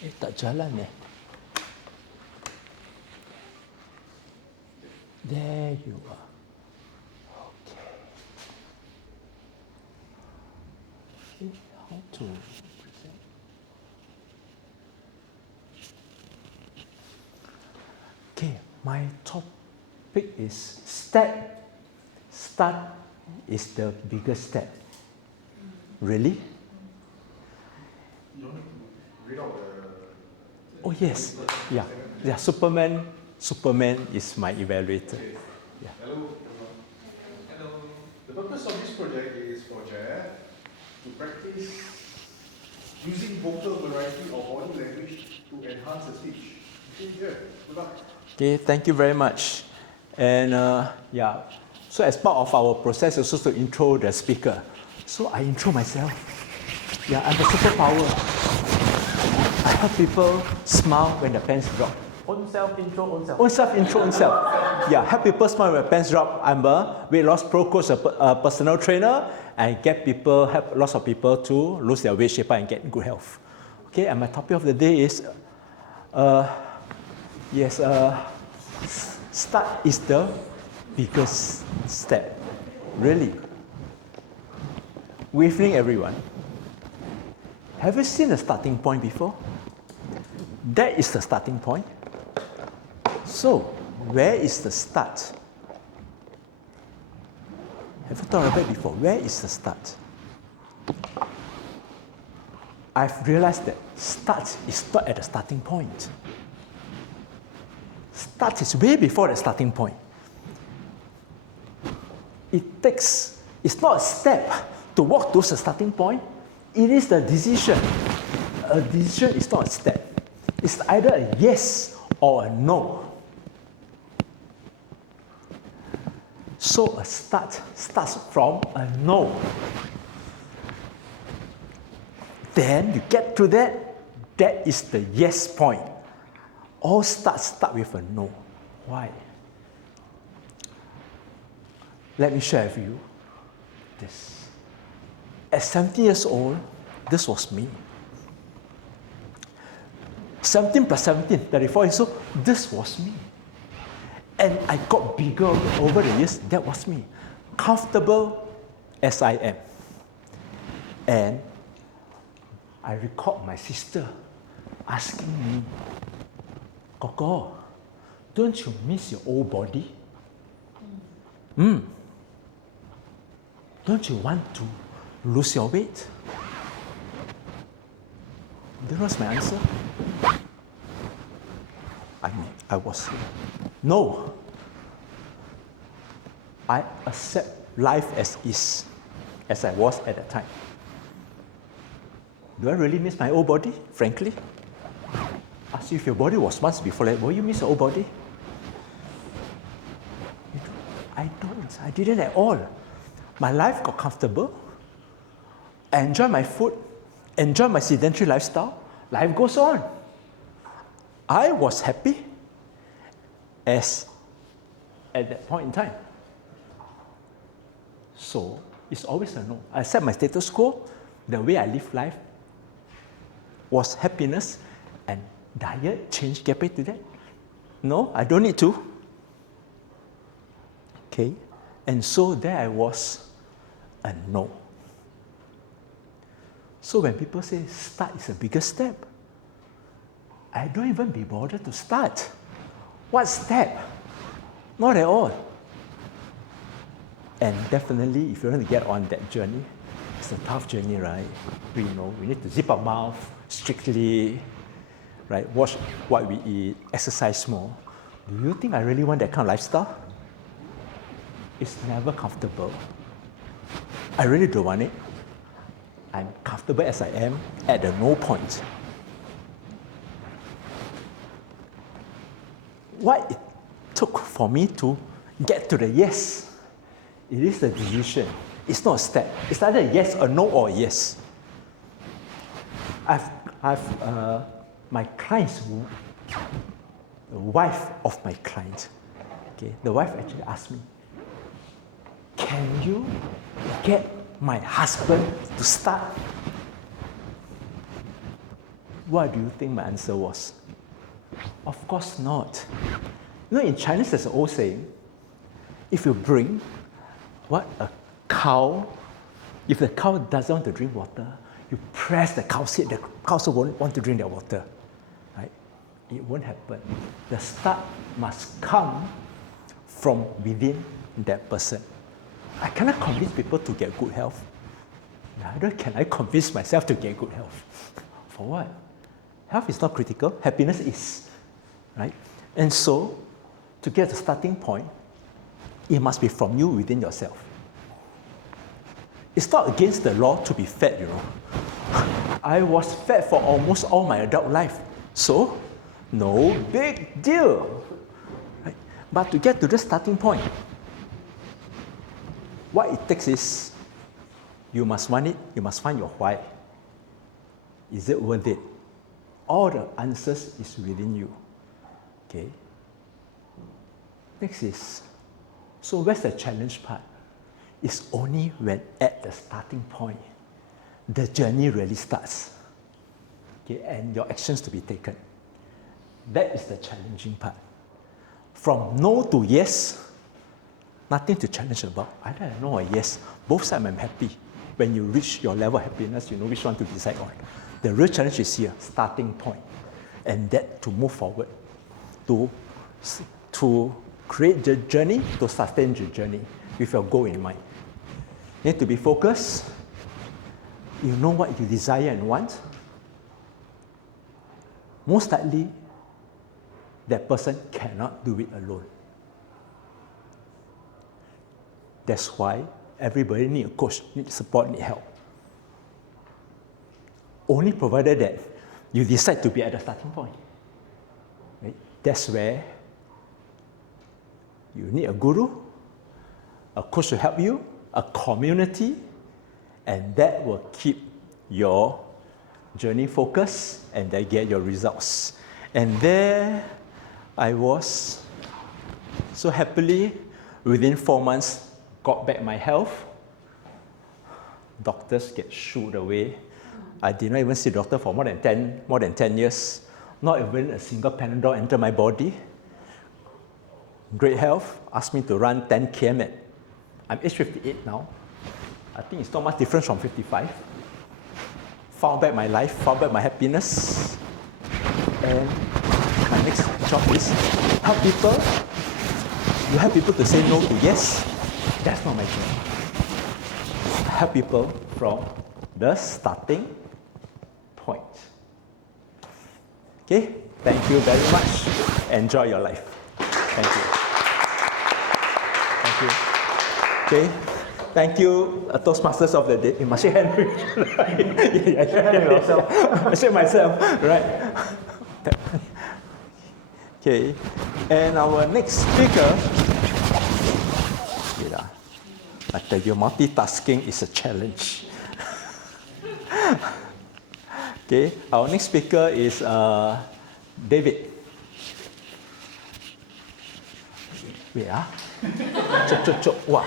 Tak jalan eh. There you are. Okay. Okay, how to present? Okay, my topic is step. Start is the biggest step. Really? You want to read out the... Oh yes, yeah. Superman is my evaluator. Okay. Yeah. Hello, everyone. Hello. The purpose of this project is for Jeff to practice using vocal variety or body language to enhance the speech. Okay, Jeff, good luck. Okay, thank you very much. And yeah, so as part of our process, also to intro the speaker. So I intro myself. Yeah, I'm a superpower. I help people smile when the pants drop. Own self intro, own self. Own self intro, own self. Yeah, help people smile when the pants drop. I'm a weight loss pro coach, a personal trainer, and help lots of people to lose their weight shape and get good health. Okay, and my topic of the day is, start is the biggest step. Really. Good evening, everyone. Have you seen the starting point before? That is the starting point. So, where is the start? Have you thought of it before? Where is the start? I've realized that start is not at the starting point. Start is way before the starting point. It's not a step to walk towards the starting point. It is the decision. A decision is not a step. It's either a yes or a no. So a start starts from a no. Then you get to that is the yes point. All start with a no. Why? Let me share with you this. At 70 years old, this was me. 17 plus 17, 34 years old, this was me. And I got bigger over the years, that was me. Comfortable as I am. And I recalled my sister asking me, Koko, don't you miss your old body? Don't you want to lose your weight? That was my answer. I was, no. I accept life as is, as I was at the time. Do I really miss my old body, frankly? Ask you if your body was once before that, will you miss your old body? I don't. I didn't at all. My life got comfortable. I enjoy my food, enjoy my sedentary lifestyle. Life goes on. I was happy as at that point in time. So it's always a no. I accept my status quo. The way I live life was happiness, and diet change get back to that. No, I don't need to. Okay, and so there I was, a no. So when people say start is the biggest step, I don't even be bothered to start. What step? Not at all. And definitely, if you want to get on that journey, it's a tough journey, right? We know we need to zip our mouth strictly, right? Watch what we eat, exercise more. Do you think I really want that kind of lifestyle? It's never comfortable. I really don't want it. I'm comfortable as I am at the no point. What it took for me to get to the yes, it is the decision. It's not a step. It's either a yes, a no, or a yes. My clients, the wife of my client, okay, the wife actually asked me, can you get my husband to start? What do you think my answer was? Of course not. You know, in Chinese there's an old saying, if you bring a cow, if the cow doesn't want to drink water, you press the cow's head, the cow also won't want to drink that water. Right? It won't happen. The start must come from within that person. I cannot convince people to get good health. Neither can I convince myself to get good health. For what? Health is not critical, happiness is. Right? And so, to get the starting point, it must be from you within yourself. It's not against the law to be fat, you know. I was fat for almost all my adult life, so no big deal. Right? But to get to the starting point, what it takes is, you must want it, you must find your why. Is it worth it? All the answers is within you. Okay? Next is, so where's the challenge part? It's only when at the starting point, the journey really starts. Okay, and your actions to be taken. That is the challenging part. From no to yes, nothing to challenge about. Either a no or yes, both sides I'm happy. When you reach your level of happiness, you know which one to decide on. The real challenge is here, starting point. And that to move forward, to create the journey, to sustain the journey with your goal in mind. You need to be focused. You know what you desire and want. Most likely, that person cannot do it alone. That's why everybody needs a coach, needs support, needs help. Only provided that you decide to be at the starting point. Right? That's where you need a guru, a coach to help you, a community, and that will keep your journey focused and then get your results. And there I was, so happily, within 4 months, got back my health. Doctors get shooed away. I did not even see a doctor for more than 10 years. Not even a single Panadol entered my body. Great health, asked me to run 10 km. I'm age 58 now. I think it's not much different from 55. Found back my life, found back my happiness. And my next job is help people. You help people to say no to yes. That's not my job. Help people from the starting point. Okay, thank you very much. Enjoy your life. Thank you. Thank you. Okay, thank you, Toastmasters of the day. You must shake hand. I shake myself, right? Okay, and our next speaker, I tell you, multitasking is a challenge. Okay, our next speaker is David. Wait, chop. Wow.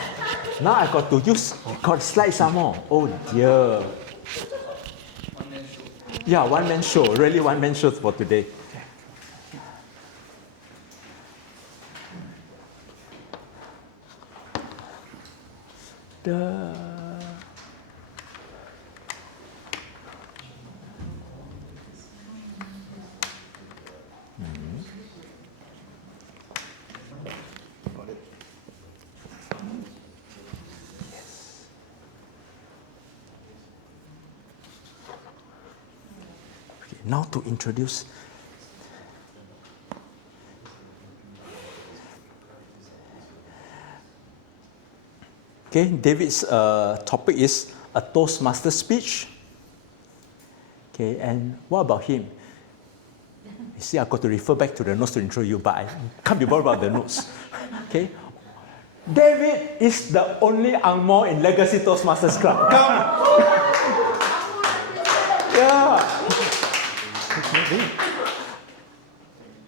Now I got to use, slide some more. Oh dear. One-man show. Yeah, one-man show. Really one-man show for today. Now to introduce. Okay, David's topic is a Toastmaster speech. Okay, and what about him? You see, I got to refer back to the notes to intro you, but I can't be bothered about the notes. Okay, David is the only Angmo in Legacy Toastmasters Club. Come! Yeah.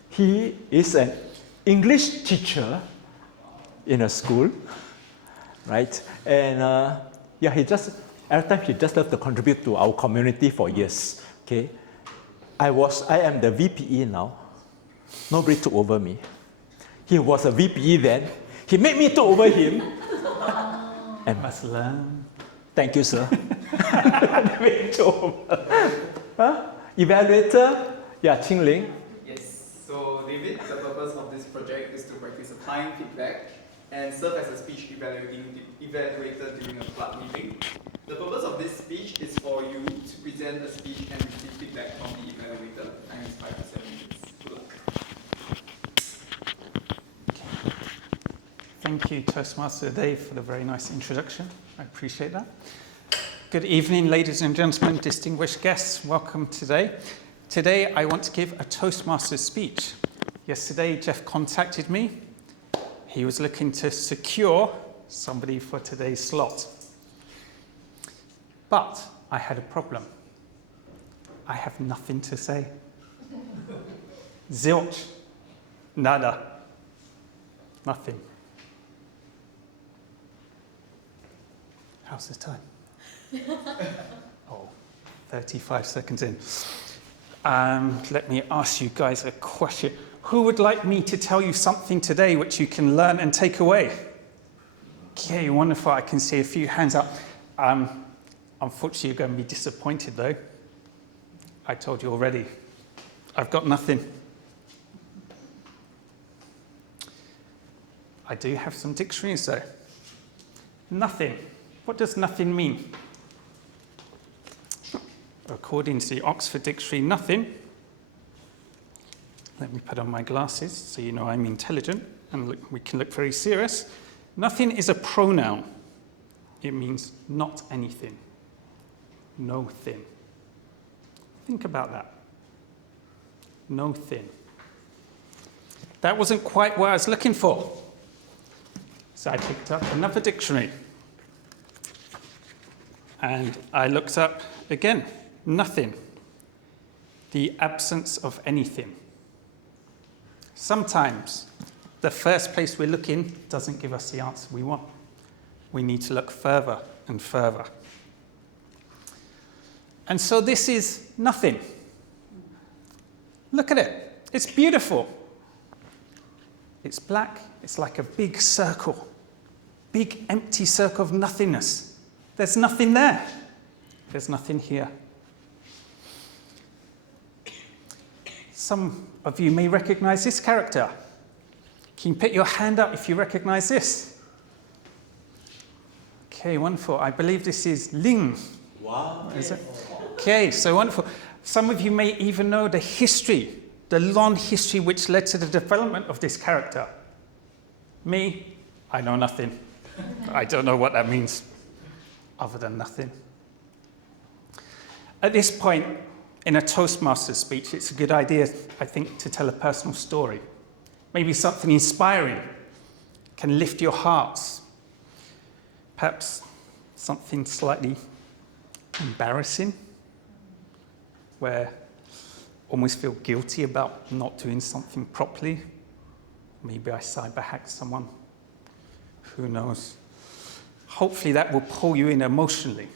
He is an English teacher in a school, right? And every time he just loved to contribute to our community for years. Okay, I am the VPE now. Nobody took over me. He was a VPE then. He made me take over him. And Must learn. thank you, sir. Evaluator, yeah, Qing Ling. Yes, so David, the purpose of this project is to practice applying feedback and serve as a speech evaluator during a club meeting. The purpose of this speech is for you to present a speech and receive feedback from the evaluator. Time is 5 to 7 minutes. Good luck. Thank you, Toastmaster Dave, for the very nice introduction. I appreciate that. Good evening, ladies and gentlemen, distinguished guests. Welcome today. Today, I want to give a Toastmaster speech. Yesterday, Jeff contacted me. He was looking to secure somebody for today's slot. But I had a problem. I have nothing to say. Zilch. Nada. Nothing. How's the time? Oh, 35 seconds in. Let me ask you guys a question. Who would like me to tell you something today which you can learn and take away? Okay, wonderful. I can see a few hands up. Unfortunately, you're going to be disappointed, though. I told you already. I've got nothing. I do have some dictionaries, though. Nothing. What does nothing mean? According to the Oxford Dictionary, nothing. Let me put on my glasses so you know I'm intelligent and we can look very serious. Nothing is a pronoun. It means not anything. No thing. Think about that. No thing. That wasn't quite what I was looking for. So I picked up another dictionary. And I looked up, again, nothing. The absence of anything. Sometimes the first place we're looking doesn't give us the answer we want. We need to look further and further. And so this is nothing. Look at it. It's beautiful. It's black. It's like a big circle. Big empty circle of nothingness. There's nothing there. There's nothing here. Some of you may recognize this character. Can you put your hand up if you recognize this? Okay, wonderful. I believe this is Ling. Wow. Is it? Okay, so wonderful. Some of you may even know the history, the long history which led to the development of this character. Me, I know nothing. I don't know what that means, other than nothing. At this point, in a Toastmasters speech, it's a good idea, I think, to tell a personal story. Maybe something inspiring, can lift your hearts. Perhaps something slightly embarrassing, where almost feel guilty about not doing something properly. Maybe I cyber-hacked someone. Who knows? Hopefully that will pull you in emotionally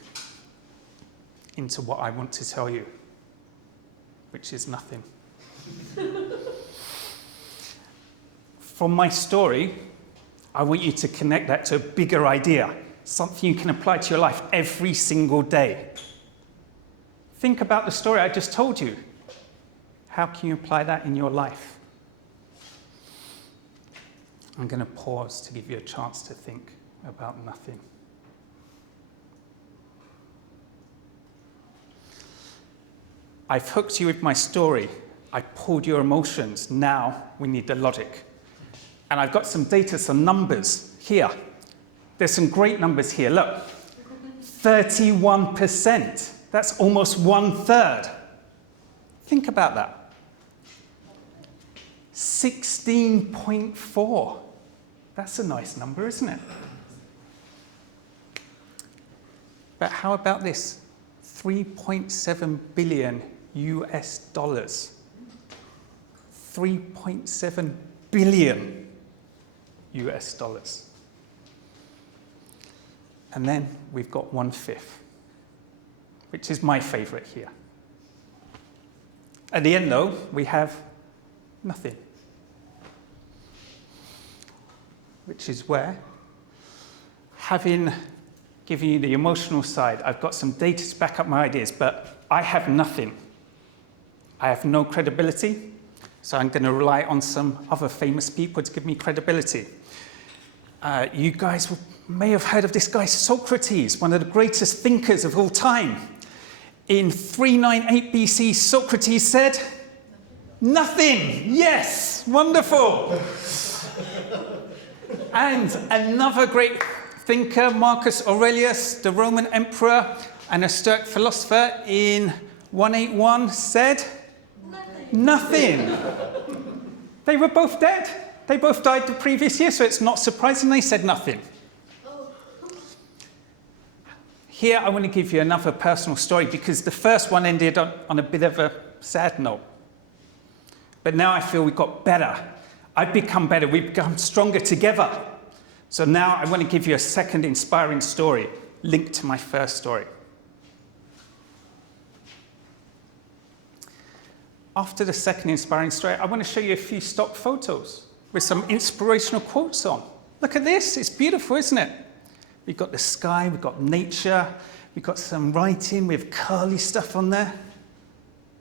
into what I want to tell you, which is nothing. From my story, I want you to connect that to a bigger idea, something you can apply to your life every single day. Think about the story I just told you. How can you apply that in your life? I'm going to pause to give you a chance to think about nothing. I've hooked you with my story. I pulled your emotions. Now we need the logic. And I've got some data, some numbers here. There's some great numbers here. Look, 31%. That's almost 1/3. Think about that. 16.4. That's a nice number, isn't it? But how about this? 3.7 billion US dollars. 3.7 billion US dollars. And then we've got 1/5, which is my favorite here. At the end, though, we have nothing. Which is where, having given you the emotional side, I've got some data to back up my ideas, but I have nothing. I have no credibility, so I'm going to rely on some other famous people to give me credibility. You guys may have heard of this guy, Socrates, one of the greatest thinkers of all time. In 398 BC, Socrates said, nothing. Yes, wonderful. And another great thinker, Marcus Aurelius, the Roman emperor and a Stoic philosopher, in 181 said, nothing. They were both dead. They both died the previous year, so it's not surprising they said nothing. Here, I want to give you another personal story because the first one ended on a bit of a sad note. But now I feel we've got better. I've become better. We've become stronger together. So now I want to give you a second inspiring story linked to my first story. After the second inspiring story, I want to show you a few stock photos with some inspirational quotes on. Look at this. It's beautiful, isn't it? We've got the sky, we've got nature, we've got some writing with curly stuff on there.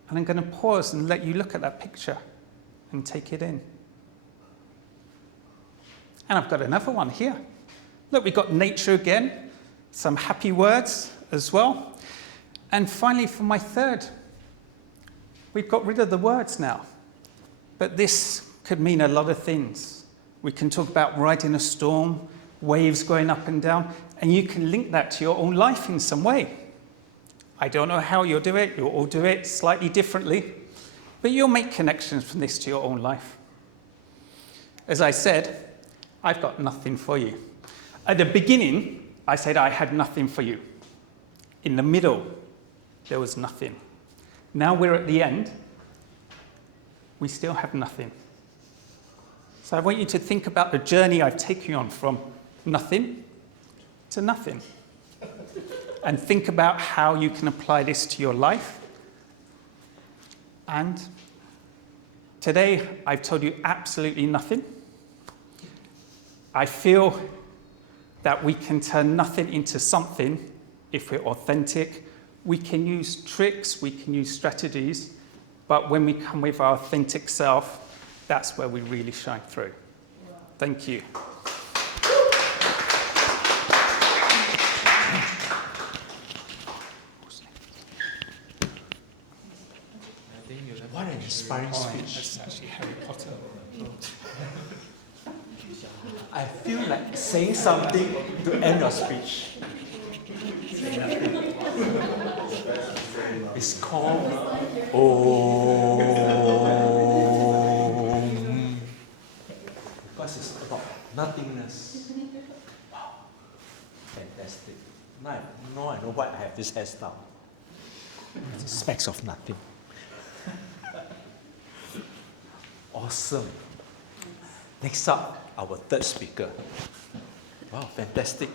And I'm going to pause and let you look at that picture and take it in. And I've got another one here. Look, we've got nature again, some happy words as well. And finally, for my third, we've got rid of the words now. But this could mean a lot of things. We can talk about riding a storm, waves going up and down, and you can link that to your own life in some way. I don't know how you'll do it. You'll all do it slightly differently, but you'll make connections from this to your own life. As I said, I've got nothing for you. At the beginning, I said I had nothing for you. In the middle, there was nothing. Now we're at the end, we still have nothing. So I want you to think about the journey I've taken you on from nothing to nothing. And think about how you can apply this to your life. And today, I've told you absolutely nothing. I feel that we can turn nothing into something if we're authentic. We can use tricks, we can use strategies, but when we come with our authentic self, that's where we really shine through. Thank you. What an inspiring speech. That's actually Harry Potter. I feel like saying something to end your speech. It's called Om. Because it's about nothingness. Wow. Fantastic. Now I know why I have this hairstyle. It's specks of nothing. Awesome. Next up, our third speaker. Wow, fantastic.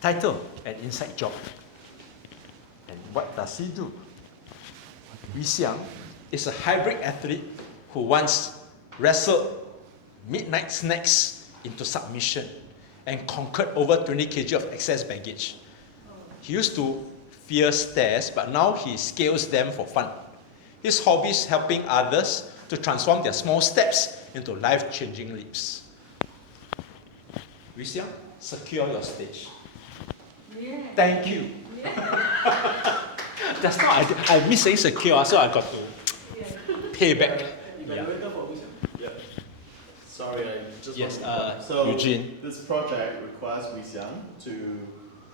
Title, An Inside Job. And what does he do? Wee Xiang is a hybrid athlete who once wrestled midnight snacks into submission and conquered over 20 kg of excess baggage. He used to fear stairs, but now he scales them for fun. His hobby is helping others to transform their small steps into life-changing leaps. Wee Xiang, secure your stage. Yeah. Thank you. Yeah. Just now I missed saying secure, so I got to pay back. Yeah. Sorry, I just Yes, want to so Eugene. This project requires Wee Xiang to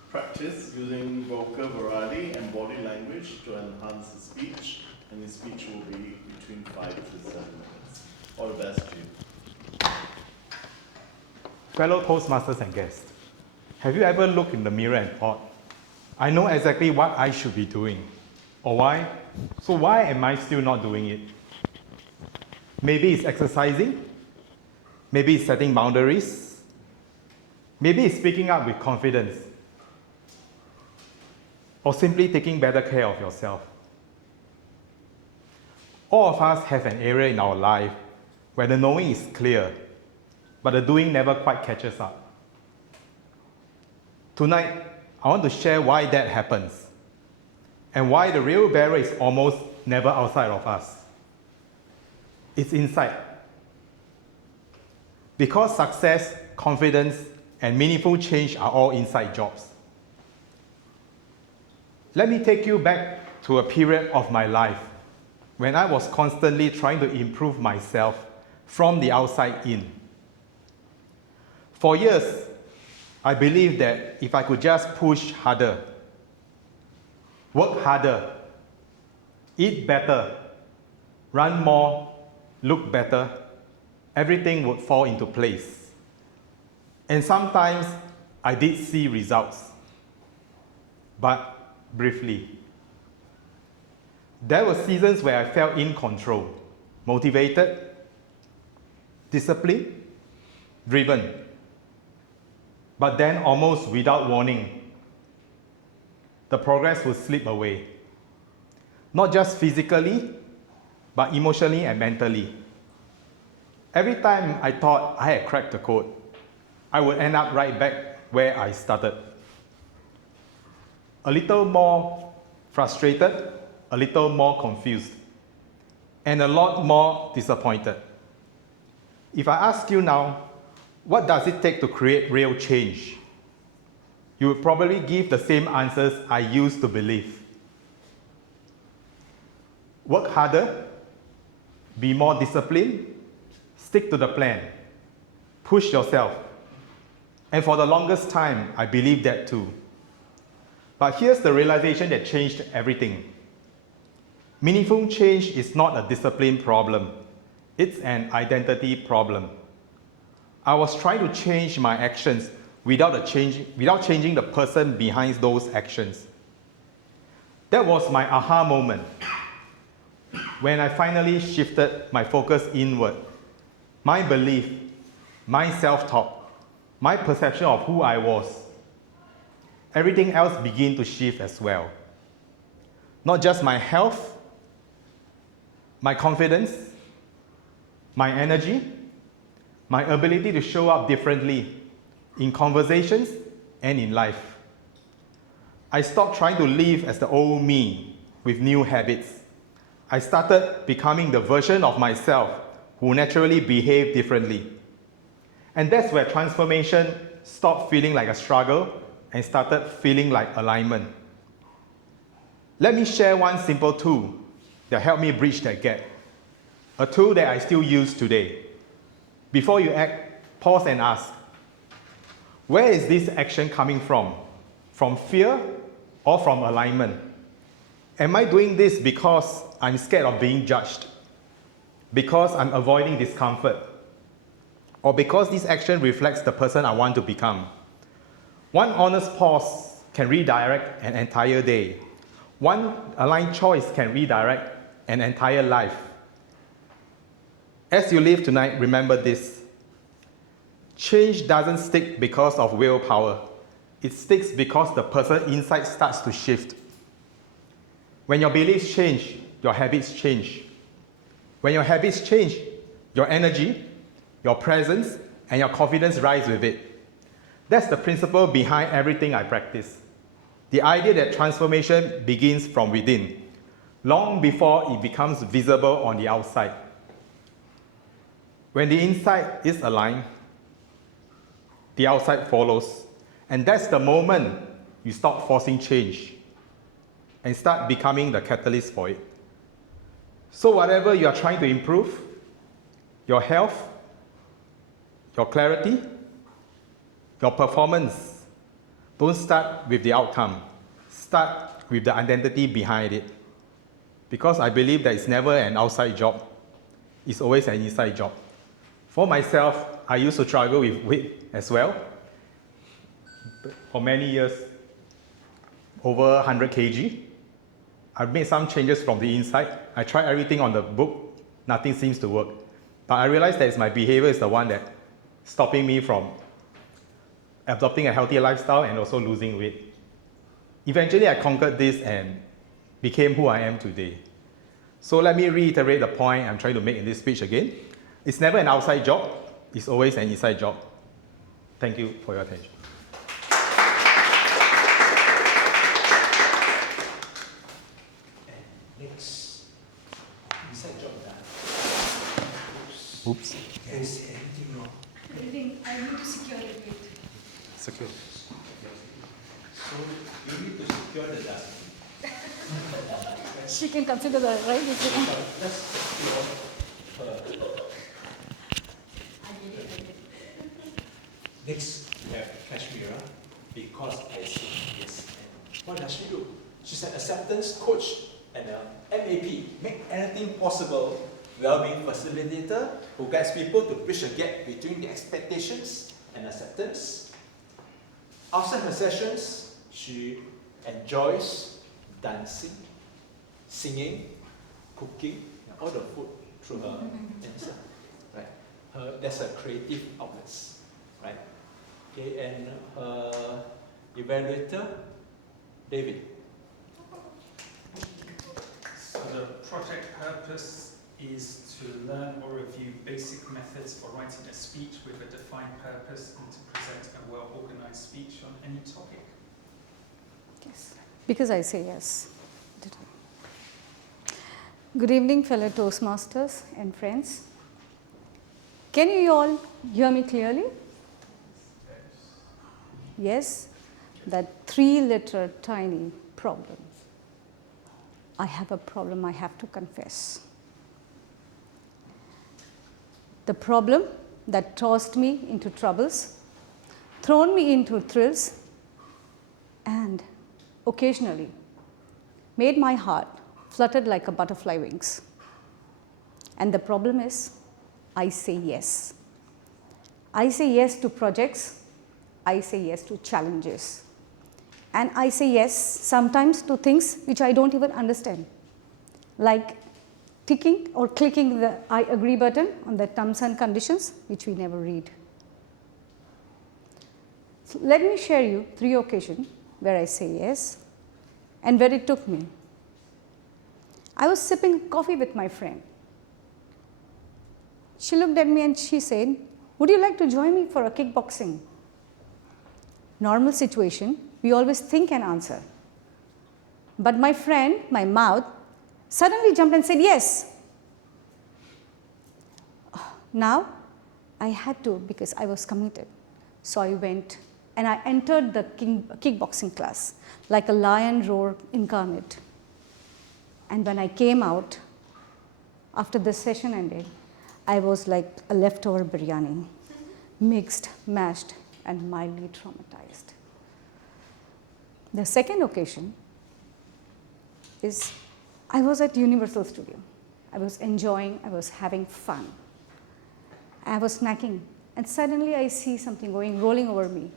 practice using vocal variety and body language to enhance his speech, and his speech will be between 5 to 7 minutes. All the best to you. Fellow Toastmasters and guests, have you ever looked in the mirror and thought, I know exactly what I should be doing, or why? So why am I still not doing it? Maybe it's exercising, maybe it's setting boundaries, maybe it's speaking up with confidence, or simply taking better care of yourself. All of us have an area in our life where the knowing is clear, but the doing never quite catches up. Tonight, I want to share why that happens and why the real barrier is almost never outside of us. It's inside. Because success, confidence, and meaningful change are all inside jobs. Let me take you back to a period of my life when I was constantly trying to improve myself from the outside in. For years, I believed that if I could just push harder, work harder, eat better, run more, look better, everything would fall into place. And sometimes I did see results, but briefly. There were seasons where I felt in control, motivated, disciplined, driven. But then, almost without warning, the progress would slip away. Not just physically, but emotionally and mentally. Every time I thought I had cracked the code, I would end up right back where I started. A little more frustrated, a little more confused, and a lot more disappointed. If I ask you now, what does it take to create real change? You would probably give the same answers I used to believe. Work harder, be more disciplined, stick to the plan, push yourself. And for the longest time, I believed that too. But here's the realization that changed everything. Meaningful change is not a discipline problem. It's an identity problem. I was trying to change my actions without changing the person behind those actions. That was my aha moment when I finally shifted my focus inward. My belief, my self-talk, my perception of who I was, everything else began to shift as well. Not just my health, my confidence, my energy, my ability to show up differently in conversations and in life. I stopped trying to live as the old me with new habits. I started becoming the version of myself who naturally behaved differently. And that's where transformation stopped feeling like a struggle and started feeling like alignment. Let me share one simple tool that helped me bridge that gap. A tool that I still use today. Before you act, pause and ask, where is this action coming from? From fear or from alignment? Am I doing this because I'm scared of being judged? Because I'm avoiding discomfort? Or because this action reflects the person I want to become? One honest pause can redirect an entire day. One aligned choice can redirect an entire life. As you live tonight, remember this. Change doesn't stick because of willpower. It sticks because the person inside starts to shift. When your beliefs change, your habits change. When your habits change, your energy, your presence, and your confidence rise with it. That's the principle behind everything I practice. The idea that transformation begins from within, long before it becomes visible on the outside. When the inside is aligned, the outside follows. And that's the moment you stop forcing change and start becoming the catalyst for it. So whatever you are trying to improve, your health, your clarity, your performance, don't start with the outcome. Start with the identity behind it. Because I believe that it's never an outside job. It's always an inside job. For myself, I used to struggle with weight as well. For many years, over 100 kg. I've made some changes from the inside. I tried everything on the book. Nothing seems to work. But I realized that it's my behavior is the one that stopping me from adopting a healthy lifestyle and also losing weight. Eventually, I conquered this and became who I am today. So let me reiterate the point I'm trying to make in this speech again. It's never an outside job, it's always an inside job. Thank you for your attention. Next, inside job done. Oops. Can I say anything wrong? Everything, I need to secure it with. Secure. So you need to secure the dustbin. She can consider that, right? Let's secure her. Next, we have Kashmira, because I said yes. And what does she do? She's an acceptance coach and a MAP, make anything possible, well-being facilitator who guides people to bridge a gap between the expectations and acceptance. After her sessions, she enjoys dancing, singing, cooking, and all the food through her dancer. Right? That's a creative outlets. Right? Okay, and her evaluator, David. So the project purpose is to learn or review basic methods for writing a speech with a defined purpose and to present a well-organized speech on any topic. Yes. Because I say yes. Did I? Good evening, fellow Toastmasters and friends. Can you all hear me clearly? Yes, that 3-letter tiny problem. I have a problem I have to confess. The problem that tossed me into troubles, thrown me into thrills, and occasionally made my heart fluttered like a butterfly wings. And the problem is, I say yes. I say yes to projects. I say yes to challenges. And I say yes sometimes to things which I don't even understand, like ticking or clicking the I agree button on the terms and conditions which we never read. So let me share you 3 occasions where I say yes and where it took me. I was sipping coffee with my friend. She looked at me and she said, "Would you like to join me for a kickboxing?" Normal situation, we always think and answer. But my friend, my mouth, suddenly jumped and said yes. Now, I had to because I was committed. So I went and I entered the kickboxing class like a lion roar incarnate. And when I came out, after the session ended, I was like a leftover biryani, mixed, mashed, and mildly traumatized. The second occasion is I was at Universal Studio. I was enjoying, I was having fun. I was snacking, and suddenly I see something rolling over me.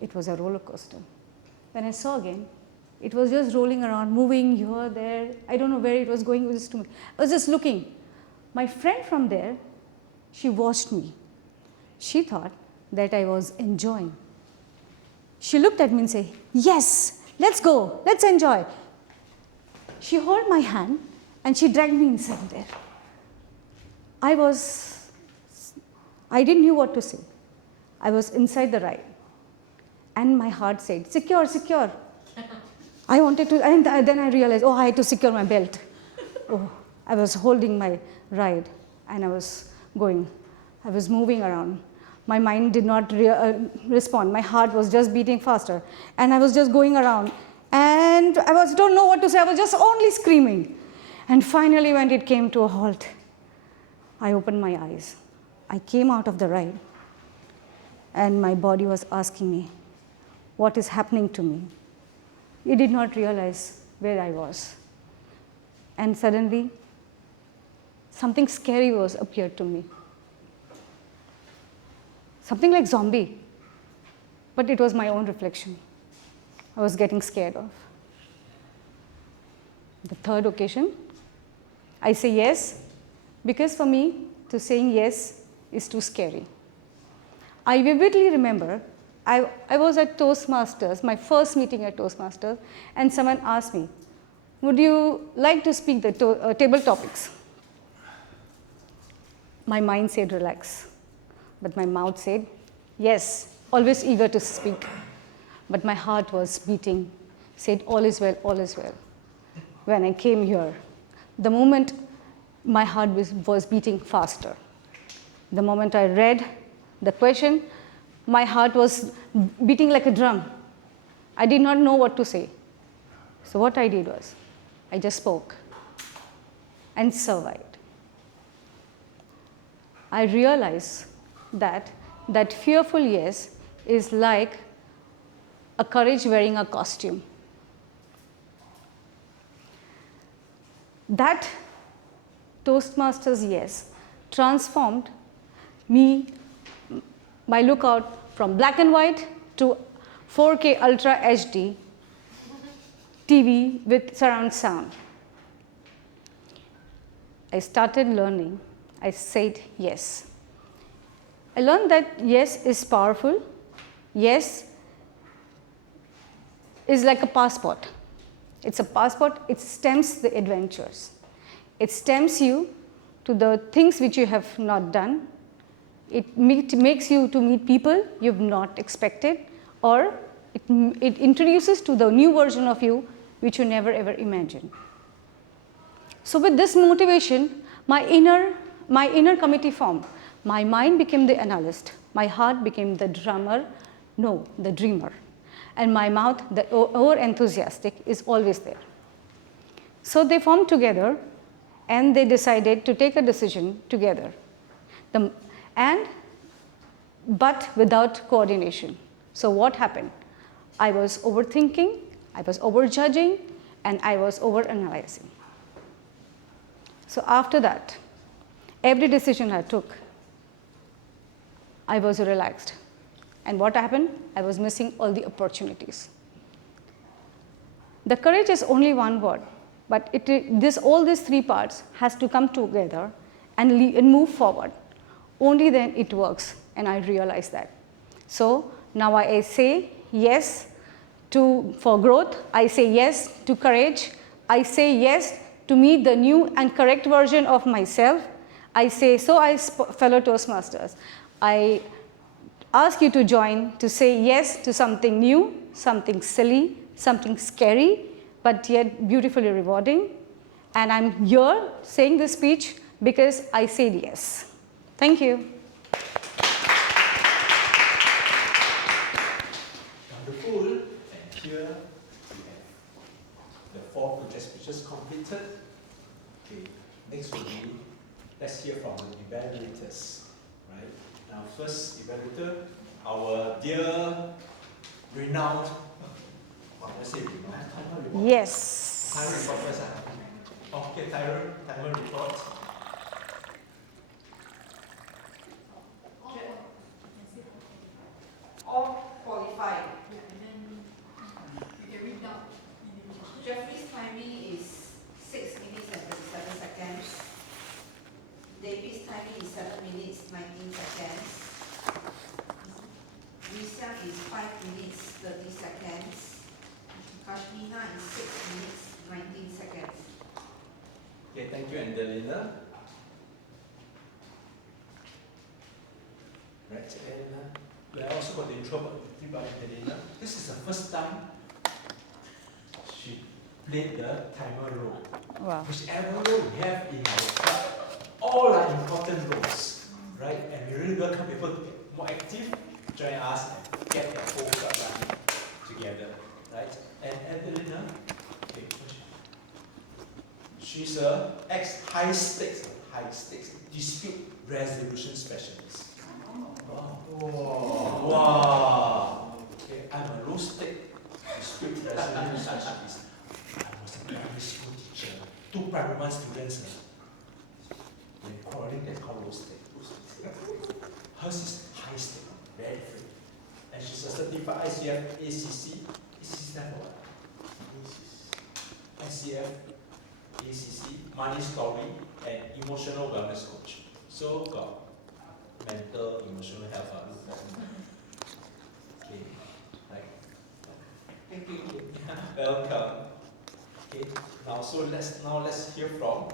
It was a roller coaster. When I saw again, it was just rolling around, moving here, there. I don't know where it was going. It was just I was just looking. My friend from there, she watched me. She thought that I was enjoying. She looked at me and said, "Yes, let's go, let's enjoy." She held my hand and she dragged me inside there. I didn't know what to say. I was inside the ride. And my heart said, "Secure, secure." I wanted to, and then I realized, I had to secure my belt. I was holding my ride and I was going. I was moving around. My mind did not respond. My heart was just beating faster. And I was just going around. And I don't know what to say. I was just only screaming. And finally, when it came to a halt, I opened my eyes. I came out of the ride. And my body was asking me, what is happening to me? It did not realize where I was. And suddenly, something scary appeared to me. Something like zombie. But it was my own reflection. I was getting scared of. The third occasion, I say yes, because for me, to saying yes is too scary. I vividly remember I was at Toastmasters, my first meeting at Toastmasters, and someone asked me, would you like to speak the table topics? My mind said relax, but my mouth said yes, always eager to speak. But my heart was beating, said all is well, all is well. When I came here, the moment my heart was beating faster. The moment I read the question, my heart was beating like a drum. I did not know what to say. So what I did was, I just spoke and survived. I realized that that fearful yes is like a courage wearing a costume. That Toastmasters yes transformed me, my lookout from black and white to 4K Ultra HD TV with surround sound. I started learning. I said yes. I learned that yes is powerful. Yes is like a passport. It's a passport. It stems the adventures. It stems you to the things which you have not done. It makes you to meet people you've not expected, or it introduces to the new version of you which you never ever imagined. So with this motivation, my inner committee formed. My mind became the analyst. My heart became the drummer, no, the dreamer. And my mouth, the over-enthusiastic, is always there. So they formed together, and they decided to take a decision together. But without coordination. So what happened? I was overthinking, I was overjudging, and I was overanalyzing. So after that, every decision I took, I was relaxed. And what happened? I was missing all the opportunities. The courage is only one word, but all these three parts has to come together and move forward. Only then it works, and I realized that. So now I say yes for growth. I say yes to courage. I say yes to meet the new and correct version of myself. I say, fellow Toastmasters, I ask you to join to say yes to something new, something silly, something scary, but yet beautifully rewarding. And I'm here saying this speech because I said yes. Thank you. Wonderful. And here we have the 4 project speeches completed. Okay, next will be, let's hear from the evaluators. Right? Now, first evaluator, our dear, renowned, let's say renowned, timer report. Yes. Timer report first. Okay, timer report. All qualified. Jeffrey's timing is 6 minutes and 37 seconds. David's timing is 7 minutes, 19 seconds. Lisa is 5 minutes, 30 seconds. Kashmina is 6 minutes, 19 seconds. Okay, thank you, Angelina. Right, and we also got the intro by Angelina. This is the first time she played the timer role. Wow. Whichever role we have in our club, all are important roles, right? And we really welcome people to get more active, join us, and get the whole club running together, right? And Angelina, okay, she's a high stakes dispute resolution specialist. Wow. Wow. Okay, I'm a low stake dispute resolution specialist. I was a primary school teacher, 2 primary 1 students. When quarreling, they call low stake. Hers is high stake, very different. And she's a certified ICF ACC. ACC stands for what? ICF ACC, money story, and emotional wellness coach. So got mental, emotional health. Okay, right. Thank you. Welcome. Okay, now let's hear from